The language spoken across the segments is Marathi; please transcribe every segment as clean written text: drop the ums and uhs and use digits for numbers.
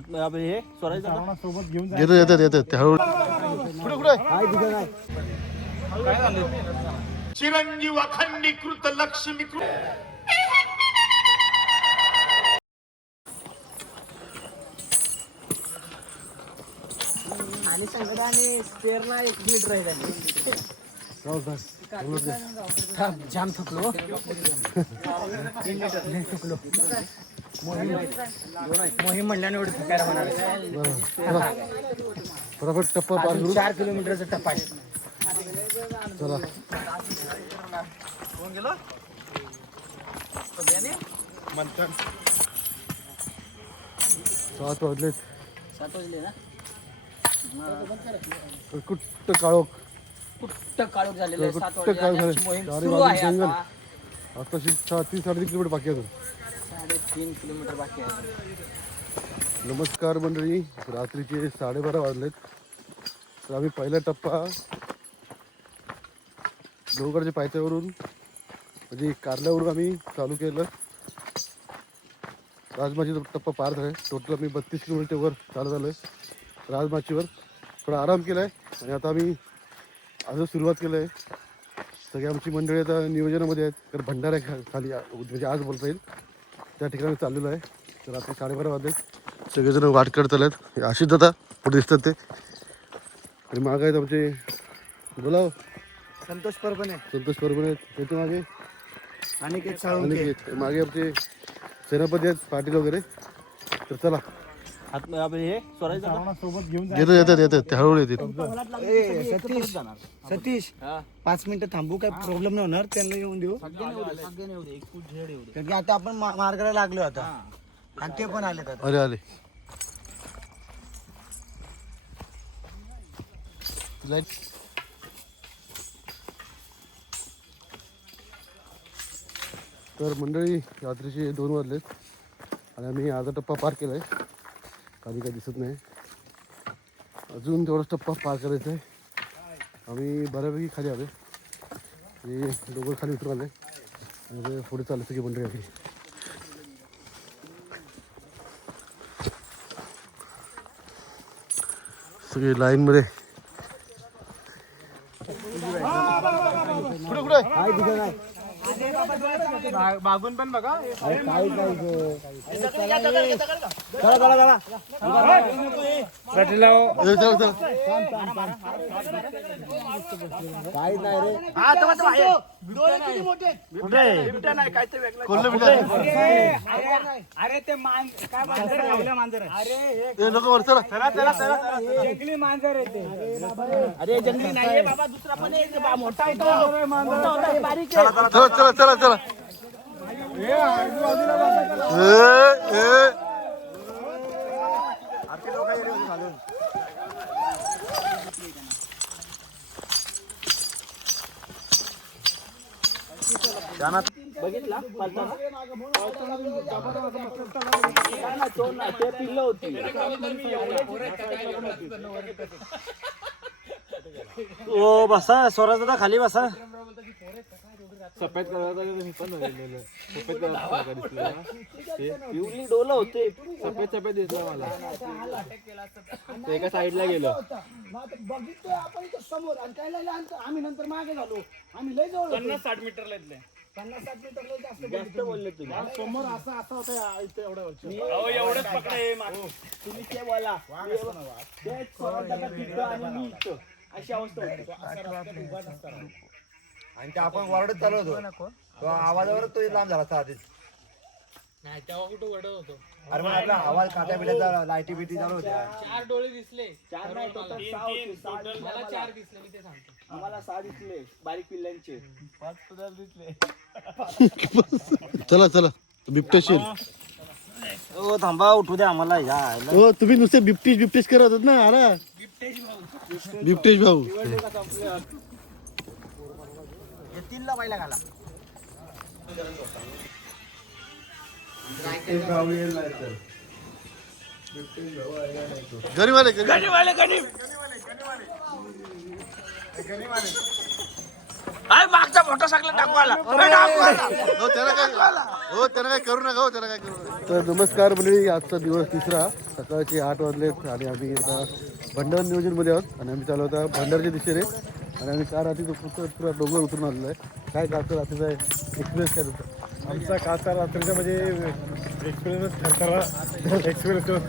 हे स्वराज सोबत घेऊन येतात हळू चिरंजीव अखंडीकृत लक्ष्मी आणि संगडा आणि स्पेअरला 1 लिटर आहे त्यांनी जाम थकलो 3 लिटर नाही थकलो मोहीम म्हणल्याने एवढे थकायला होणार फटाफट टप्पा पार करू 4 किलोमीटरचा टप्पा आहे चला कोण गेलो मंथन 7 वाजले 7 वाजले ना कुट्ट काळोख कुठं काळोख झालेलं आहे 7 कुठं काळोख वाजले झालं. मोहीम चारी सुरू बाजूला आहे जंगल. आता आता 3-3.5 किलोमीटर बाकी अजून 3.5 किलोमीटर बाकी आहे नमस्कार मंडळी रात्रीचे 12:30 वाजलेत तर आम्ही पहिला टप्पा देवगडच्या पायथ्यावरून म्हणजे कारल्यावरून आम्ही चालू केलं राजमाचीचा टप्पा पार झाला टोटल आम्ही 32 किलोमीटरवर चालू झालो आहे राजमाचीवर थोडा आराम केला आहे आणि आता आम्ही आज सुरुवात केलं आहे सगळी आमची मंडळी आता नियोजनामध्ये आहेत तर भंडारा खाली म्हणजे आज बोलता येईल त्या ठिकाणी चाललेलो आहे तर रात्री 12:30 वाजले सगळेजण वाट करत आलेत आशिष दादा पुढे दिसतात ते आणि मागे आहेत आमचे बोलाव संतोष परबने आहेत त्याच्या मागे अनिकेत साळुंके आणि मागे आमचे सेनापती आहेत पाटील वगैरे तर चला हे स्वराज सोबत घेऊन येतात हळूहळू येतील सतीश 5 मिनिटं थांबू काय प्रॉब्लेम नाही होणार त्यांना येऊन देऊ कारण की आता आपण मार्गाला लागलो आता आणि ते पण आले आले तर मंडळी रात्रीचे 2 वाजलेत आणि आम्ही आधा टप्पा पार केला आहे खाली काही दिसत नाही अजून तेवढाच टप्पा पार करायचा आहे आम्ही बऱ्यापैकी खाली आलो हे दोघं खाली उतरून आले आणि पुढे चालले सगळी मंडळी आपली सगळी लाईनमध्ये मागून पण बघा अरे ते काय मांजर लावलं मांजर जंगली मांजर आहे ते अरे जंगली नाहीये बाबा दुसरा पण मोठा आहे बारीक चला बघितला ते पिल्लं होती ओ बसा स्वराज दादा खाली बसा सफेद कलरचा पण सफेद कलर पिवली डोलं होते सफेद दिसला मला ते एका साईडला गेलो बघितलं आपण इथं समोर आणि काय लागलं आम्ही नंतर मागे झालो आम्ही लय जवळ 50-60 मीटरला इथले 50-60 मीटर लय जास्त बोलले तुम्ही समोर असं होतं इथे एवढं एवढंच पकडे तुम्ही ते बोला ते स्वराज दादा तिथं आणि मी इथं अशी अवस्था होती आणि ते आपण वरडत चालू होतो तो आवाजावर तो लांब झाला असता आधीच नाही तेव्हा कुठं वडत होतो अरे मग आपला आवाज काट्या बिट्याचा लाईटी बिटी चालू होत्या 4 डोळे दिसले 4 नाही टोटल 6 होते मला 4 दिसले मी ते सांगतो आम्हाला 6 दिसले बारीक पिल्लांचे 5 सुद्धा दिसले चला बिबटेशील ओ थांबा उठू द्या आम्हाला या हो तुम्ही नुसते बिबटेश करत होत ना अरे बिबटेश भाऊ येतील पहिला घाला गरीब मागचा मोठा साकला टाकवाला त्याला काय हो त्याला काय करू नका, हो त्याला काय करू नका. तर नमस्कार मंडळी, आजचा दिवस तिसरा, सकाळचे 8 वाजलेत आणि आम्ही आता भंडार नियोजनमध्ये आहोत आणि आम्ही चालू होता भंडारच्या दिशेने आणि आम्ही काल रात्री पुरा डोंगर उतरून आलेलो आहे. काय कालचा रात्रीचा एक्सपिरियन्स काय तुमचा? आमचा कालचा रात्रीचा म्हणजे एक्सपिरियन्स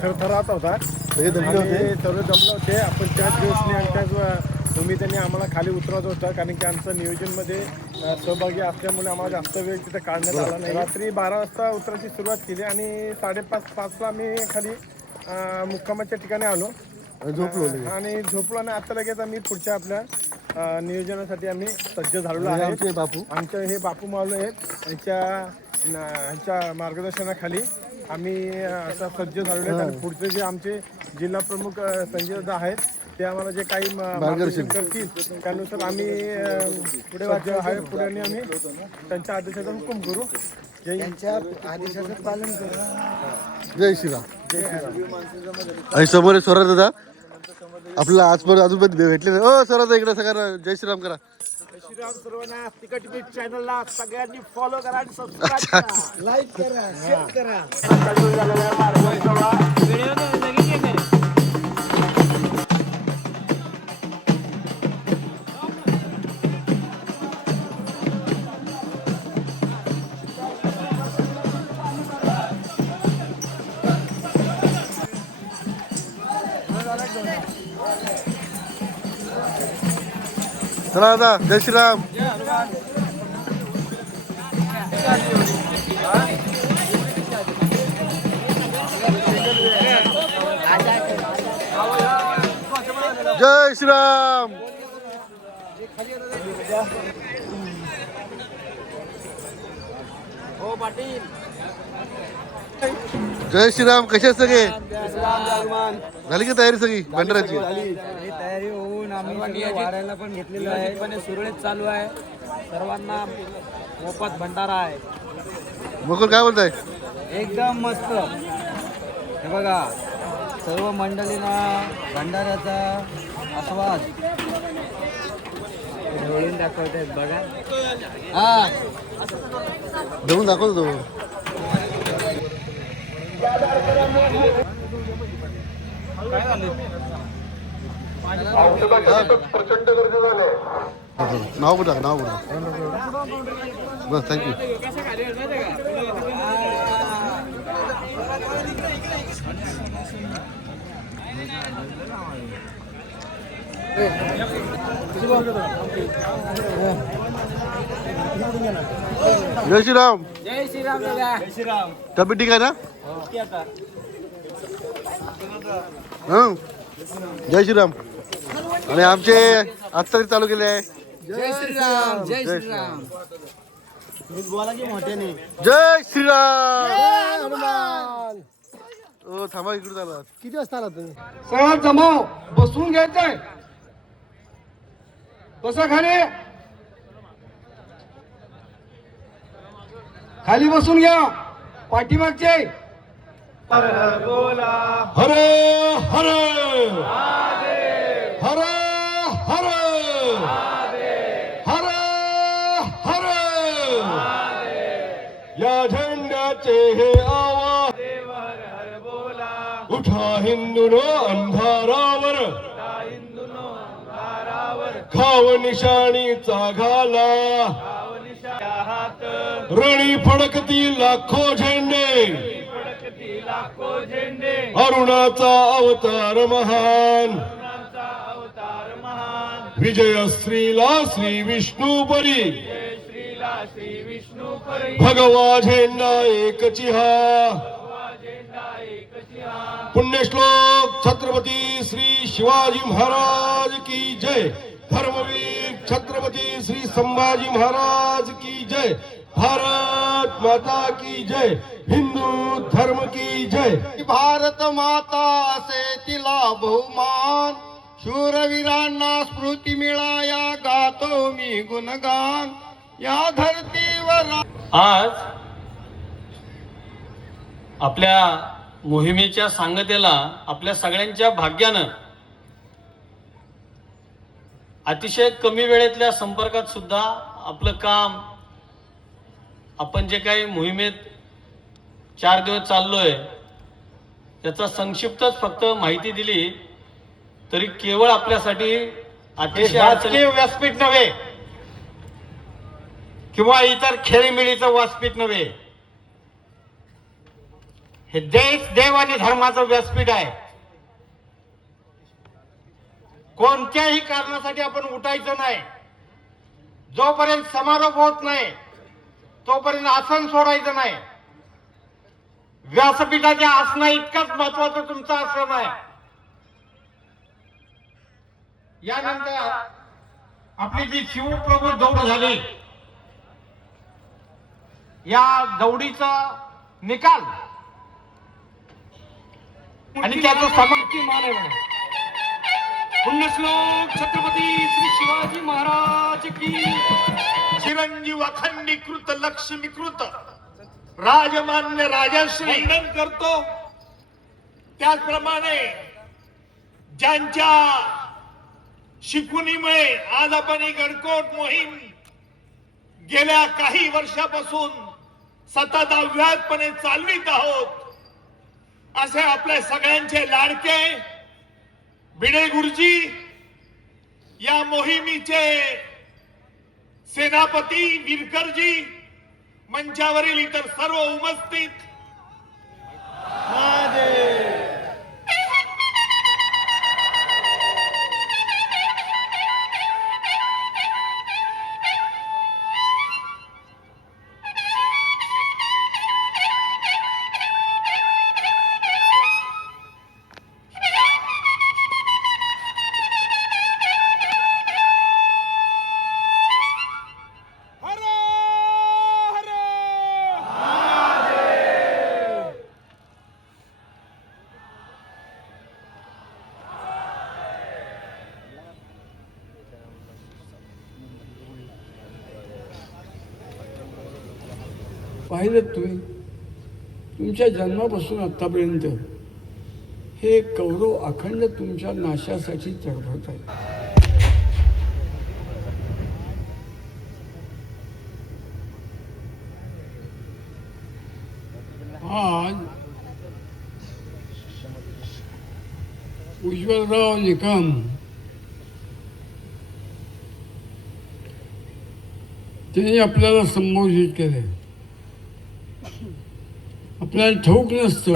थरथरात होता. सगळे दमले होते. आणि सर्व जमलं होते. आपण त्याच दिवसनी आणि त्याच उमेदीने आम्हाला खाली उतरवायचं होतं, कारण की आमचं नियोजनमध्ये सहभागी असल्यामुळे आम्हाला जास्त वेळ तिथे काढण्यात आला नाही. रात्री 12 वाजता उतरायची सुरुवात केली आणि 5:30-5ला आम्ही खाली मुक्कामाच्या ठिकाणी आलो झोपलो लगेच. आणि झोपलो आणि आता लगेच आम्ही पुढच्या आपल्या नियोजनासाठी आम्ही सज्ज झालेलो म्हणजे आहे. आमचे बापू आमचे हे बापू मावले आहेत, यांच्या मार्गदर्शनाखाली आम्ही आता सज्ज झालेलो आहेत आणि पुढचे जे आमचे जिल्हा प्रमुख संजय दादा आहेत ते आम्हाला जे काही मार्गदर्शन करतील त्यानुसार आम्ही पुढे आहे पुढे आम्ही त्यांच्या आदेशाचा हुकूम करू. त्यांच्या आदेशाचं पालन करा. जय श्रीराम. आणि समोर स्वराज दादा आपल्याला आजपर्यंत अजून भेटले नाही. हो स्वराज इकडे सगळ्यांना जय श्रीराम करा. श्रीराम सर्वांना तिकट बीट चॅनलला सगळ्यांनी फॉलो करा आणि सबस्क्राईब करा, लाईक करा, शेअर करा. चला दादा जय श्रीराम. जय श्रीराम. हो पाटील. जय श्रीराम. कसे आहेत सगळे? झाली की तयारी सगळी भंडाराची? तयारी होऊन आम्ही वाऱ्याला पण घेतलेलं आहे, पण सुरळीत चालू आहे. सर्वांना मोफत भंडारा आहे. मग काय बोलताय? एकदम मस्त. हे बघा सर्व मंडळींना भंडाऱ्याचा आस्वाद डोळून दाखवतात बघा. हा देऊन दाखवतो तो. नाव कुठं नाव कुठं बस थँक्यू. जय श्रीराम. जय श्रीराम दादा. जय श्रीराम. तब्येत ठीक आहे ना? हं. जय श्रीराम. आणि आमचे आत्ता तरी चालू केले आहे. जय श्रीराम. जय श्रीराम. जय श्रीराम. हो थांबा इकडे चालू. किती वाजता आला तुम्ही? सगळं जमाव बसून घ्यायचंय. बसा खाली बसून घ्या. पाठीमागचे हर हर हर हर हर हर या झेंड्याचे हे आवाज उठा हिंदूनो अंधारावर खाव निशाणीचा घाला रणी फडकती लाखो झेंडे अरुणाचा अवतार महान विजय श्रीला श्री विष्णू परी भगवा झेंडा एकची हा पुण्यश्लोक छत्रपती श्री शिवाजी महाराज की जय. धर्मवीर छत्रपती श्री संभाजी महाराज की जय. भारत माता की जय. हिंदू धर्म की जय. भारत माता असे तिला बहुमान शूरवीरांना स्मृती मिळाया गातो मी गुणगान या धरतीवर. आज आपल्या मोहिमेच्या सांगतेला आपल्या सगळ्यांच्या भाग्यानं अतिशय कमी वेळेतल्या संपर्कात सुद्धा आपलं काम आपण जे काही मोहिमेत 4 दिवस चाललोय त्याचा संक्षिप्तच फक्त माहिती दिली तरी केवळ आपल्यासाठी अतिशय राजकीय व्यासपीठ नव्हे किंवा इतर खेळीमेळीचं व्यासपीठ नव्हे, हे देश देव आणि धर्माचं व्यासपीठ आहे. कोणत्याही कारणासाठी आपण उठायचं नाही. जोपर्यंत समारोप होत नाही तोपर्यंत आसन सोडायचं नाही. व्यासपीठाच्या आसना इतकंच महत्वाचं तुमचं आसन आहे. यानंतर आपली जी शिवप्रभू दौड झाली, या दौडीचा निकाल आणि त्याचं समाप्ती पुण्यश्लोक छत्रपती श्री शिवाजी महाराज की चिरंजीव अखंडीकृत लक्ष्मीकृत राजमान्य राजश्री वंदन करतो. त्याचप्रमाणे ज्यांच्या शिकवणीमुळे आज आपण ही गडकोट मोहीम गेल्या काही वर्षापासून सततव्यापणे चालवित आहोत, असे आपल्या सगळ्यांचे लाडके भिडे गुरुजी, या मोहिमेचे सेनापती विरकरजी, मंचावरील इतर सर्व उपस्थित, पाहिलं तुम्ही तुमच्या जन्मापासून आतापर्यंत हे कौरव अखंड तुमच्या नाशासाठी तडफडत आहेत. आज उज्ज्वलराव निकम त्यांनी आपल्याला संबोधित केले. आपल्याला ठाऊक नसतं